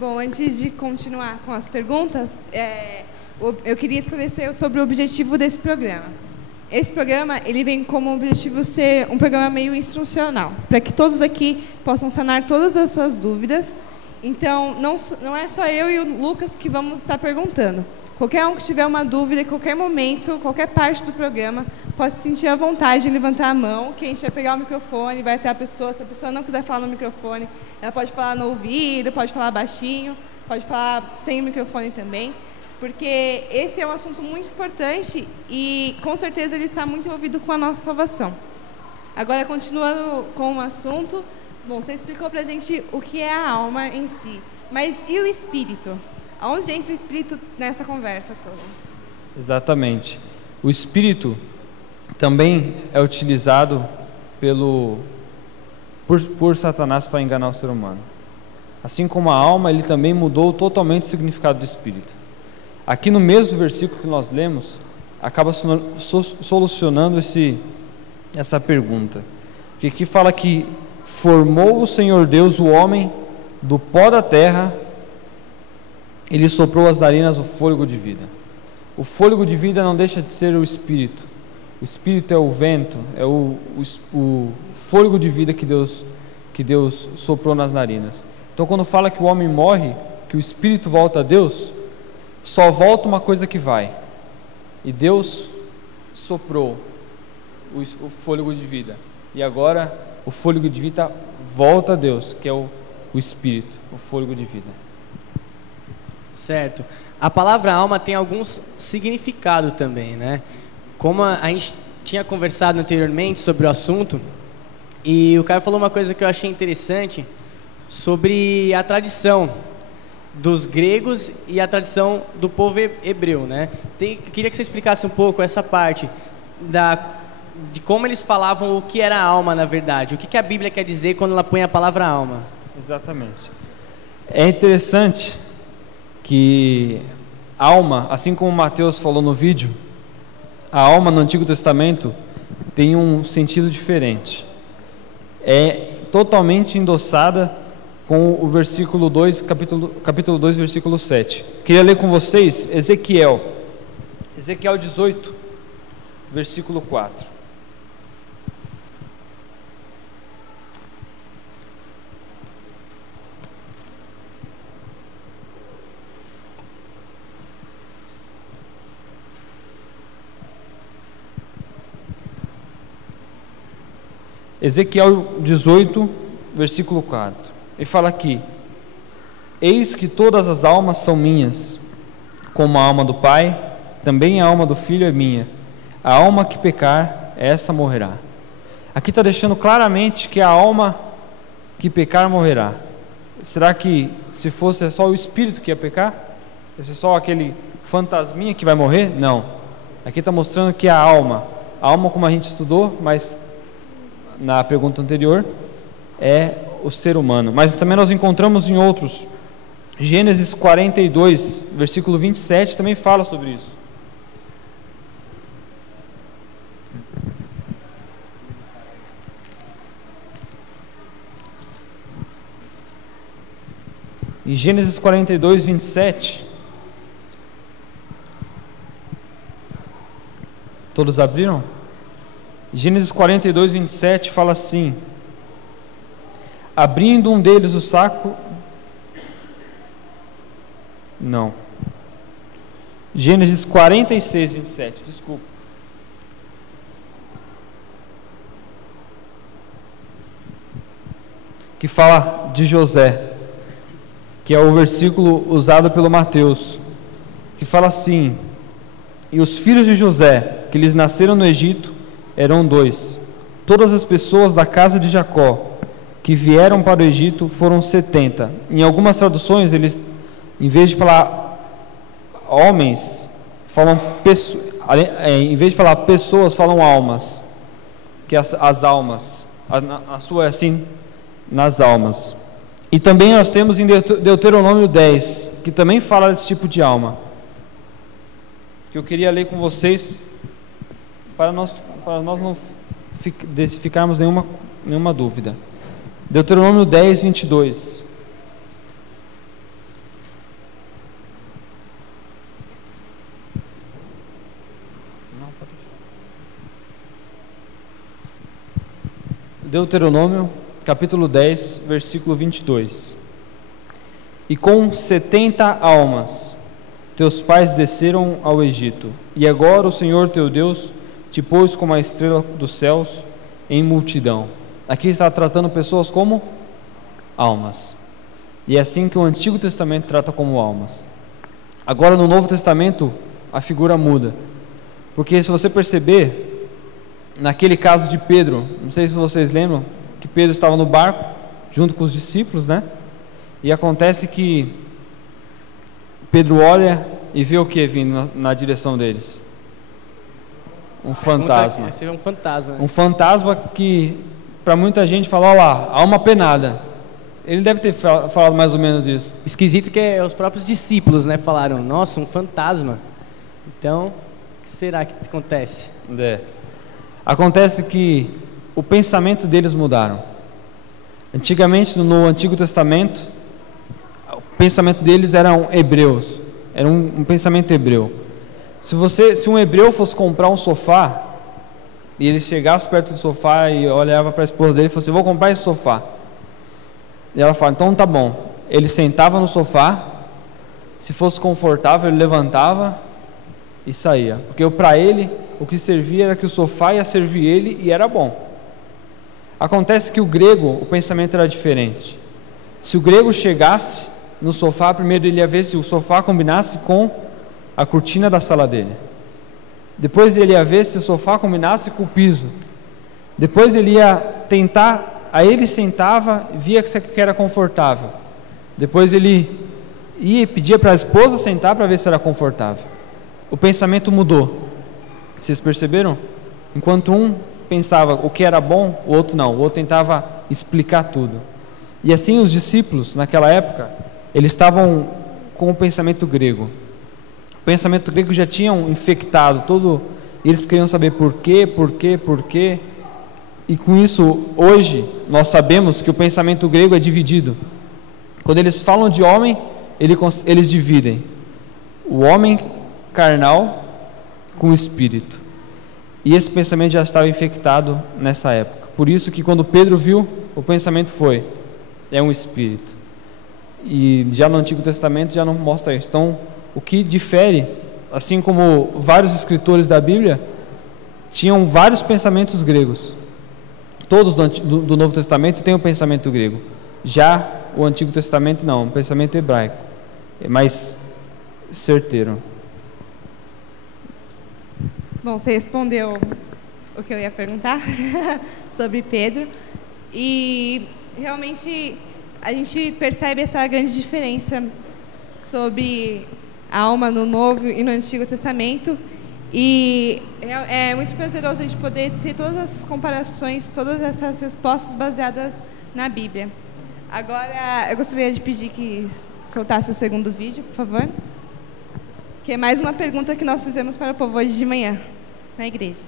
Bom, antes de continuar com as perguntas, eu queria esclarecer sobre o objetivo desse programa. Esse programa, ele vem como objetivo ser um programa meio instrucional, para que todos aqui possam sanar todas as suas dúvidas. Então, não é só eu e o Lucas que vamos estar perguntando. Qualquer um que tiver uma dúvida, em qualquer momento, qualquer parte do programa, pode se sentir à vontade de levantar a mão, que a gente vai pegar o microfone, vai até a pessoa. Se a pessoa não quiser falar no microfone, ela pode falar no ouvido, pode falar baixinho, pode falar sem o microfone também, porque esse é um assunto muito importante e, com certeza, ele está muito envolvido com a nossa salvação. Agora, continuando com o assunto, bom, você explicou para a gente o que é a alma em si, mas e o espírito? Aonde entra o espírito nessa conversa toda? Exatamente. O espírito também é utilizado por Satanás para enganar o ser humano. Assim como a alma, ele também mudou totalmente o significado do espírito. Aqui no mesmo versículo que nós lemos, acaba solucionando essa pergunta. Porque aqui fala que formou o Senhor Deus o homem do pó da terra, ele soprou às narinas o fôlego de vida. O fôlego de vida não deixa de ser o espírito. O espírito é o vento, é o fôlego de vida que Deus soprou nas narinas. Então, quando fala que o homem morre, que o espírito volta a Deus, só volta uma coisa que vai. E Deus soprou o fôlego de vida. E agora o fôlego de vida volta a Deus, que é o espírito, o fôlego de vida. Certo. A palavra alma tem alguns significados também, né? Como a gente tinha conversado anteriormente sobre o assunto, e o cara falou uma coisa que eu achei interessante sobre a tradição dos gregos e a tradição do povo hebreu, né? Queria que você explicasse um pouco essa parte de como eles falavam o que era alma, na verdade. O que a Bíblia quer dizer quando ela põe a palavra alma? Exatamente. É interessante que alma, assim como Mateus falou no vídeo, a alma no Antigo Testamento tem um sentido diferente. É totalmente endossada com o versículo 2, capítulo 2, versículo 7. Queria ler com vocês Ezequiel 18, versículo 4. Ezequiel 18, versículo 4. Ele fala aqui: eis que todas as almas são minhas, como a alma do Pai, também a alma do Filho é minha. A alma que pecar, essa morrerá. Aqui está deixando claramente que a alma que pecar morrerá. Será que se fosse só o espírito que ia pecar? Esse é só aquele fantasminha que vai morrer? Não. Aqui está mostrando que a alma como a gente estudou, mas na pergunta anterior, é o ser humano. Mas também nós encontramos em outros. Gênesis 42, versículo 27, também fala sobre isso. Em Gênesis 42, 27. Todos abriram? Gênesis 42, 27 fala assim: abrindo um deles o saco. Não. Gênesis 46, 27, desculpa. Que fala de José, que é o versículo usado pelo Mateus, que fala assim: e os filhos de José, que lhes nasceram no Egito, eram 2. Todas as pessoas da casa de Jacó que vieram para o Egito foram 70. Em algumas traduções, eles, em vez de falar homens, falam em vez de falar pessoas, falam almas, que as almas, a sua é assim, nas almas. E também nós temos em Deuteronômio 10, que também fala desse tipo de alma, que eu queria ler com vocês, para nós não ficarmos nenhuma dúvida. Deuteronômio 10, 22. Deuteronômio, capítulo 10, versículo 22. E com 70 almas teus pais desceram ao Egito, e agora o Senhor teu Deus te pôs como a estrela dos céus em multidão. Aqui está tratando pessoas como almas. E é assim que o Antigo Testamento trata como almas. Agora no Novo Testamento a figura muda. Porque se você perceber, naquele caso de Pedro, não sei se vocês lembram, que Pedro estava no barco, junto com os discípulos, né? E acontece que Pedro olha e vê o que vindo na direção deles? Um fantasma. Esse é um fantasma. Um fantasma que, para muita gente, fala, olha lá, alma penada. Ele deve ter falado mais ou menos isso. Esquisito que os próprios discípulos, né, falaram, nossa, um fantasma. Então, o que será que acontece? Acontece que o pensamento deles mudaram. Antigamente, no Antigo Testamento, o pensamento deles eram hebreus. Era um pensamento hebreu. Se um hebreu fosse comprar um sofá, e ele chegasse perto do sofá e olhava para a esposa dele e falou assim, vou comprar esse sofá. E ela fala, então tá bom. Ele sentava no sofá, se fosse confortável, ele levantava e saía. Porque para ele, o que servia era que o sofá ia servir ele e era bom. Acontece que o grego, o pensamento era diferente. Se o grego chegasse no sofá, primeiro ele ia ver se o sofá combinasse com a cortina da sala dele. Depois ele ia ver se o sofá combinasse com o piso. Depois ele ia tentar, aí ele sentava, via que era confortável. Depois ele ia e pedia para a esposa sentar para ver se era confortável. O pensamento mudou. Vocês perceberam? Enquanto um pensava o que era bom, o outro não. O outro tentava explicar tudo. E assim os discípulos, naquela época, eles estavam com o pensamento grego. O pensamento grego já tinham infectado todo. Eles queriam saber por quê. E com isso, hoje, nós sabemos que o pensamento grego é dividido. Quando eles falam de homem, eles dividem o homem carnal com o espírito. E esse pensamento já estava infectado nessa época. Por isso que quando Pedro viu, o pensamento foi, é um espírito. E já no Antigo Testamento já não mostra isso. Então, o que difere, assim como vários escritores da Bíblia tinham vários pensamentos gregos. Todos do Novo Testamento têm o pensamento grego. Já o Antigo Testamento não, o pensamento hebraico. É mais certeiro. Bom, você respondeu o que eu ia perguntar sobre Pedro. E realmente a gente percebe essa grande diferença sobre a alma no Novo e no Antigo Testamento. E é muito prazeroso a gente poder ter todas essas comparações, todas essas respostas baseadas na Bíblia. Agora, eu gostaria de pedir que soltasse o segundo vídeo, por favor. Que é mais uma pergunta que nós fizemos para o povo hoje de manhã, na igreja.